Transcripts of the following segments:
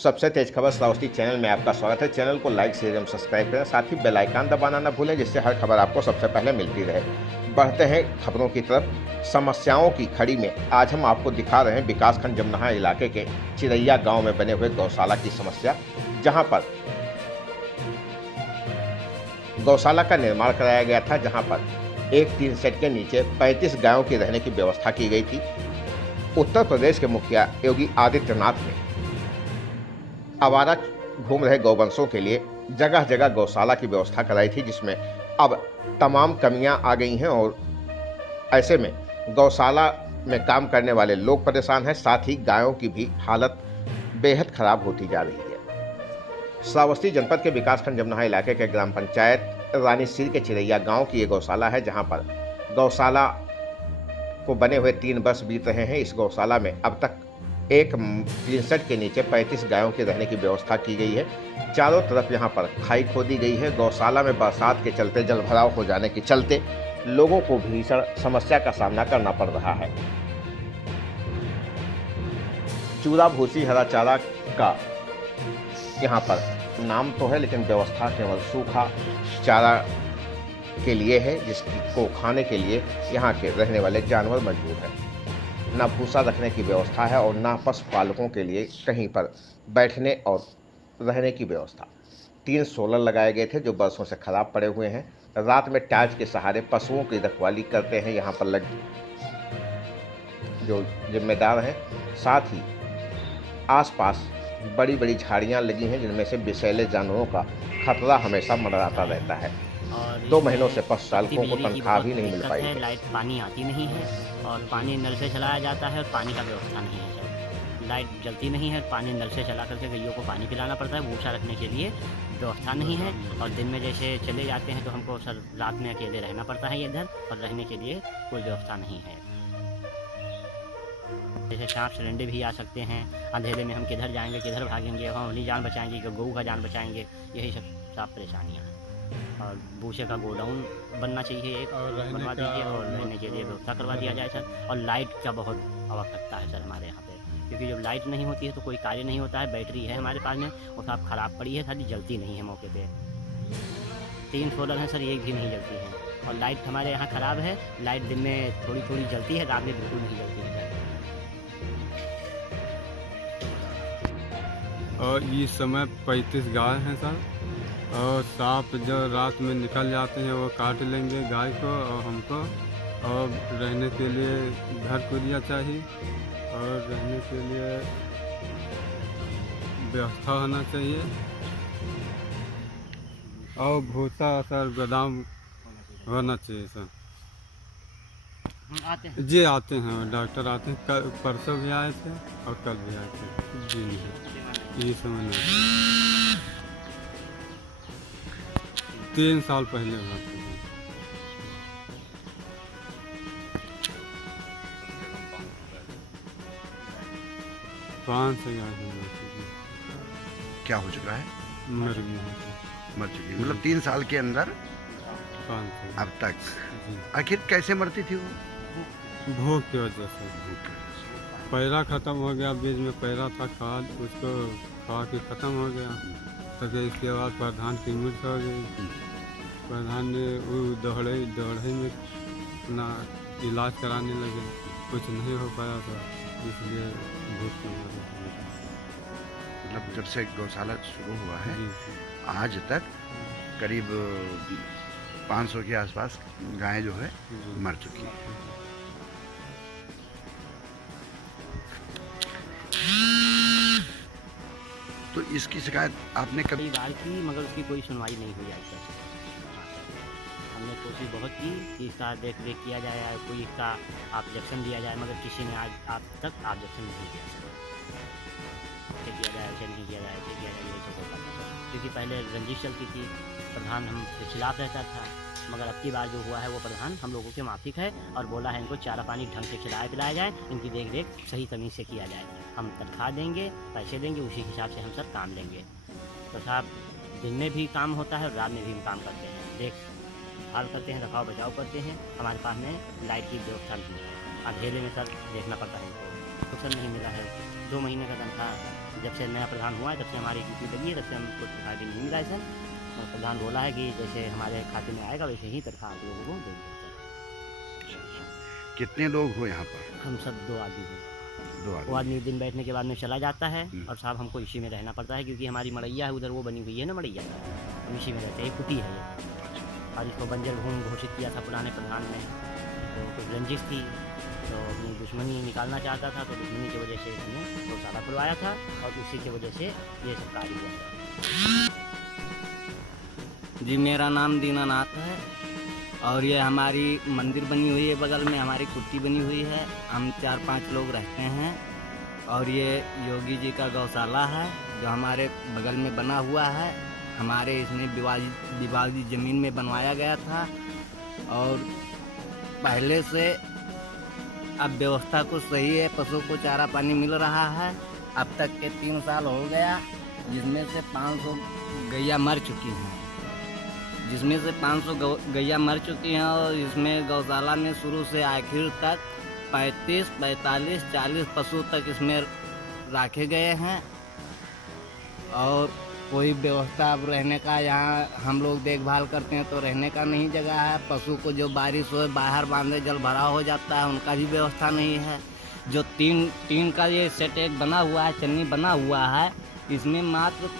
सबसे तेज खबर श्रावस्ती चैनल में आपका स्वागत है। चैनल को लाइक शेयर एवं सब्सक्राइब करें, साथ ही बेल आइकन दबाना न भूलें, जिससे हर खबर आपको सबसे पहले मिलती रहे। बढ़ते हैं खबरों की तरफ। समस्याओं की खड़ी में आज हम आपको दिखा रहे हैं विकासखंड जमनाहा इलाके के चिरैया गांव में बने हुए गौशाला की समस्या, जहां पर गौशाला का निर्माण कराया गया था, जहां पर एक टीन सेट के नीचे 35 गायों की रहने की व्यवस्था की गई थी। उत्तर प्रदेश के मुखिया योगी आदित्यनाथ ने आवारा घूम रहे गौवंशों के लिए जगह जगह गौशाला की व्यवस्था कराई थी, जिसमें अब तमाम कमियां आ गई हैं और ऐसे में गौशाला में काम करने वाले लोग परेशान हैं, साथ ही गायों की भी हालत बेहद खराब होती जा रही है। श्रावस्ती जनपद के विकासखंड जमनाहा इलाके के ग्राम पंचायत रानीसीर के चिरैया गांव की ये गौशाला है, जहां पर गौशाला को बने हुए 3 वर्ष बीत रहे हैं। इस गौशाला में अब तक एक टीन सेट के नीचे 35 गायों के रहने की व्यवस्था की गई है। चारों तरफ यहां पर खाई खोदी गई है। गौशाला में बरसात के चलते जलभराव हो जाने के चलते लोगों को भीषण समस्या का सामना करना पड़ रहा है। चूरा भूसी हरा चारा का यहाँ पर नाम तो है, लेकिन व्यवस्था केवल सूखा चारा के लिए है, जिसको खाने के लिए यहाँ के रहने वाले जानवर मजबूर हैं। ना भूसा रखने की व्यवस्था है और ना पशुपालकों के लिए कहीं पर बैठने और रहने की व्यवस्था। 3 सोलर लगाए गए थे जो बरसों से खराब पड़े हुए हैं। रात में टार्च के सहारे पशुओं की रखवाली करते हैं यहाँ पर जो जिम्मेदार हैं। साथ ही आसपास बड़ी बड़ी झाड़ियाँ लगी हैं, जिनमें से विषैले जानवरों का खतरा हमेशा मंडराता रहता है। 2 महीनों से पशुपालकों को तनख्वाह भी नहीं मिल पाई है। लाइट पानी आती नहीं है और पानी नल से चलाया जाता है और पानी का व्यवस्था नहीं है सर। लाइट जलती नहीं है, पानी नल से चला करके गैयों को पानी पिलाना पड़ता है। भूसा रखने के लिए व्यवस्था नहीं है और दिन में जैसे चले जाते हैं तो हमको सर रात में अकेले रहना पड़ता है इधर, और रहने के लिए कोई व्यवस्था नहीं है। जैसे सांप सिलेंडर भी आ सकते हैं, अंधेरे में हम किधर जाएंगे, किधर भागेंगे, हम अपनी जान बचाएंगे कि गऊ का जान बचाएंगे, यही सब परेशानियाँ हैं। और भूसे का गोडाउन बनना चाहिए एक, बनवा दीजिए और रहने के लिए व्यवस्था करवा दिया जाए सर। और लाइट का बहुत आवश्यकता है सर हमारे यहाँ पे, क्योंकि जब लाइट नहीं होती है तो कोई कार्य नहीं होता है। बैटरी है हमारे पास में, वो सब ख़राब पड़ी है, सारी जलती नहीं है मौके पे। 3 सोलर हैं सर, एक भी नहीं जलती है। और लाइट हमारे यहाँ ख़राब है। लाइट दिन में थोड़ी थोड़ी जलती है, रात में बिल्कुल नहीं जलती है सर। और इस समय 35 गाय हैं सर, और सांप जो रात में निकल जाते हैं वो काट लेंगे गाय को और हमको। और रहने के लिए घर कुरिया चाहिए और रहने के लिए व्यवस्था होना चाहिए। और भूसा सर गोदाम होना चाहिए सर। आते हैं जी आते हैं, डॉक्टर आते हैं। कल परसों भी आए थे और कल भी आए थे। जी नहीं, ये समझ नहीं। 3 साल पहले हुआ था। 5 से क्या हो चुका है? मर गई। मर चुकी है। मतलब 3 साल के अंदर 5 से अब तक। जी। आखिर कैसे मरती थी वो? भूख की वजह से। पैरा ख़त्म हो गया, बीच में पैरा था खाद, उसको खा के ख़त्म हो गया। तो इसके बाद प्रधान की मृत्यु हो गई। प्रधान ने वो दौड़े में अपना इलाज कराने लगे, कुछ नहीं हो पाया था, इसलिए भूख की वजह से। मतलब जब से गौशाला शुरू हुआ है जी। आज तक करीब 500 के आसपास गायें जो है जी। मर चुकी है। तो इसकी शिकायत आपने कभी? कई बार की, मगर उसकी कोई सुनवाई नहीं हुई आज तक। हाँ सर, हमने कोशिश बहुत की कि इसका देख रेख किया जाए या कोई इसका ऑब्जेक्शन दिया जाए, मगर किसी ने आज तक ऑब्जेक्शन नहीं दिया सर। ऐसे किया जाए, ऐसे नहीं किया जाए, ऐसे किया जाए, ऐसे होता था सर। क्योंकि पहले रंजिश चलती थी, प्रधान हमसे खिलाफ रहता था, मगर अब की बार जो हुआ है वो प्रधान हम लोगों के माफिक है और बोला है इनको चारा पानी ढंग से खिलाया पिलाया जाए, इनकी देख रेख सही तमीज़ से किया जाए। हम तनख्वाह देंगे, पैसे देंगे, उसी हिसाब से हम सर काम लेंगे। तो साहब दिन में भी काम होता है और रात में भी हम काम करते हैं, देखभाल करते हैं, रखाव बचाव करते हैं। हमारे पास में लाइट की व्यवस्था नहीं है, अंधेरे में सर देखना पड़ता है हमको। तो सर नहीं मिला है, 2 महीने का तनख्वाह जब से नया प्रधान हुआ है तब से हमारी ड्यूटी लगी है, तब से हमको तनख्वाह भी नहीं मिला है सर। और प्रधान बोला है कि जैसे हमारे खाते में आएगा वैसे ही तनख्वाह आप लोगों को देंगे सर। कितने लोग हो यहाँ पर? हम सब 2 आदमी हैं। 2 वो आदमी। आदमी दिन बैठने के बाद में चला जाता है और साहब हमको इसी में रहना पड़ता है, क्योंकि हमारी मड़ैया है उधर वो बनी हुई है ना मड़ैया, हम इसी में रहते हैं। कुटी है ये, और इसको बंजर भूमि घोषित किया था पुराने प्रधान ने। तो कुछ रंजिश थी, तो अपनी दुश्मनी निकालना चाहता था, तो दुश्मनी की वजह से उसने गौशाला खुलवाया था और उसी की वजह से ये सब कार्य हुआ था। जी मेरा नाम दीनानाथ है और ये हमारी मंदिर बनी हुई है, बगल में हमारी कुट्टी बनी हुई है। हम 4-5 लोग रहते हैं और ये योगी जी का गौशाला है जो हमारे बगल में बना हुआ है। हमारे इसमें विवादित ज़मीन में बनवाया गया था और पहले से अब व्यवस्था कुछ सही है, पशु को चारा पानी मिल रहा है। अब तक के 3 साल हो गया, जिसमें से 500 गैया मर चुकी हैं, गैया मर चुकी हैं। और इसमें गौशाला में शुरू से आखिर तक 35, 45, 40 पशु तक इसमें रखे गए हैं और कोई व्यवस्था अब रहने का, यहाँ हम लोग देखभाल करते हैं तो रहने का नहीं जगह है। पशु को जो बारिश हो बाहर बांधे जल भरा हो जाता है, उनका भी व्यवस्था नहीं है। जो तीन का ये सेट एक बना हुआ है, चन्नी बना हुआ है, इसमें मात्र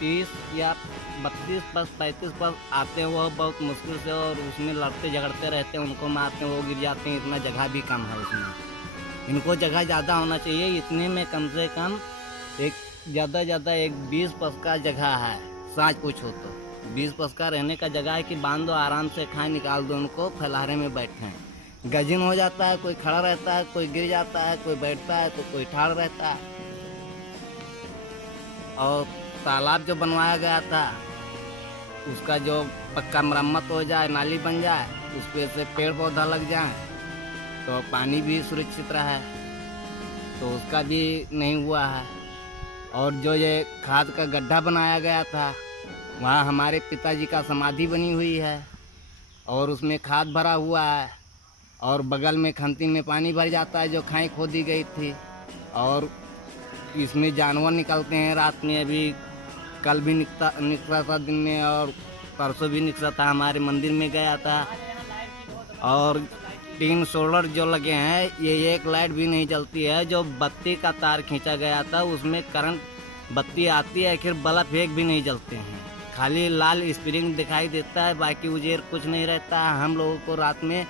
30 या 32 बस 35 बस आते हैं, वो बहुत मुश्किल से, और उसमें लड़ते झगड़ते रहते हैं, उनको मारते हैं, वो गिर जाते हैं। इतना जगह भी कम है उसमें, इनको जगह ज़्यादा होना चाहिए। इतने में कम से कम एक ज़्यादा एक 20 पस का जगह है, साँच पूछो तो 20 पस का रहने का जगह है कि बांध दो, आराम से खाएं, निकाल दो उनको, फैलारे में बैठें। गजिन हो जाता है, कोई खड़ा रहता है, कोई गिर जाता है, कोई बैठता है तो कोई ठाड़ रहता है। और तालाब जो बनवाया गया था उसका जो पक्का मरम्मत हो जाए, नाली बन जाए, उस पे से पेड़ पौधा लग जाए तो पानी भी सुरक्षित रहे, तो उसका भी नहीं हुआ है। और जो ये खाद का गड्ढा बनाया गया था, वहाँ हमारे पिताजी का समाधि बनी हुई है और उसमें खाद भरा हुआ है और बगल में खंती में पानी भर जाता है जो खाई खोदी गई थी। और इसमें जानवर निकलते हैं रात में, अभी कल भी निकला था दिन में और परसों भी निकला था, हमारे मंदिर में गया था। और 3 सोलर जो लगे हैं, ये एक लाइट भी नहीं जलती है। जो बत्ती का तार खींचा गया था उसमें करंट बत्ती आती है, फिर बल्ब एक भी नहीं जलते हैं, खाली लाल स्प्रिंग दिखाई देता है, बाकी उजेर कुछ नहीं रहता है। हम लोगों को रात में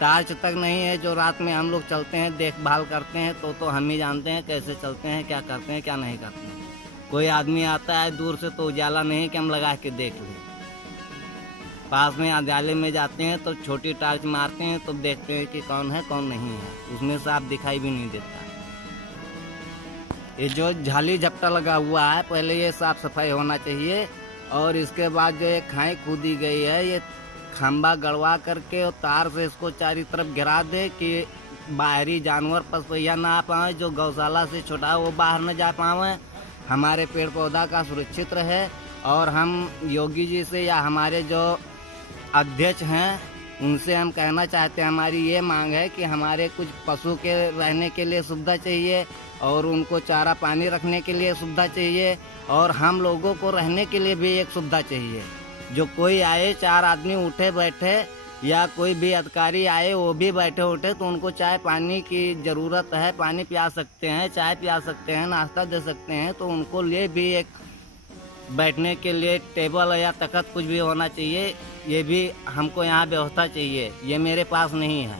टार्च तक नहीं है, जो रात में हम लोग चलते हैं देखभाल करते हैं तो हम ही जानते हैं कैसे चलते हैं, क्या करते हैं क्या नहीं करते हैं। कोई आदमी आता है दूर से तो उजाला नहीं कि हम लगा के देख लें, पास में अदाले में जाते हैं तो छोटी टार्च मारते हैं तो देखते हैं कि कौन है कौन नहीं है, उसमें साफ दिखाई भी नहीं देता। ये जो झाली झपटा लगा हुआ है, पहले ये साफ सफाई होना चाहिए। और इसके बाद जो ये खाई कूदी गई है, ये खंबा गड़वा करके और तार से इसको चारों तरफ गिरा दे कि बाहरी जानवर पसपैया ना आ पाए, जो गौशाला से छोटा वो बाहर न जा पाए, हमारे पेड़ पौधा का सुरक्षित रहे। और हम योगी जी से या हमारे जो अध्यक्ष हैं उनसे हम कहना चाहते हैं, हमारी ये मांग है कि हमारे कुछ पशु के रहने के लिए सुविधा चाहिए और उनको चारा पानी रखने के लिए सुविधा चाहिए और हम लोगों को रहने के लिए भी एक सुविधा चाहिए। जो कोई आए, 4 आदमी उठे बैठे या कोई भी अधिकारी आए वो भी बैठे उठे तो उनको चाय पानी की ज़रूरत है, पानी पिला सकते हैं, चाय पिला सकते हैं, नाश्ता दे सकते हैं, तो उनको लिए भी एक बैठने के लिए टेबल या तख्त कुछ भी होना चाहिए। ये भी हमको यहाँ व्यवस्था चाहिए, ये मेरे पास नहीं है।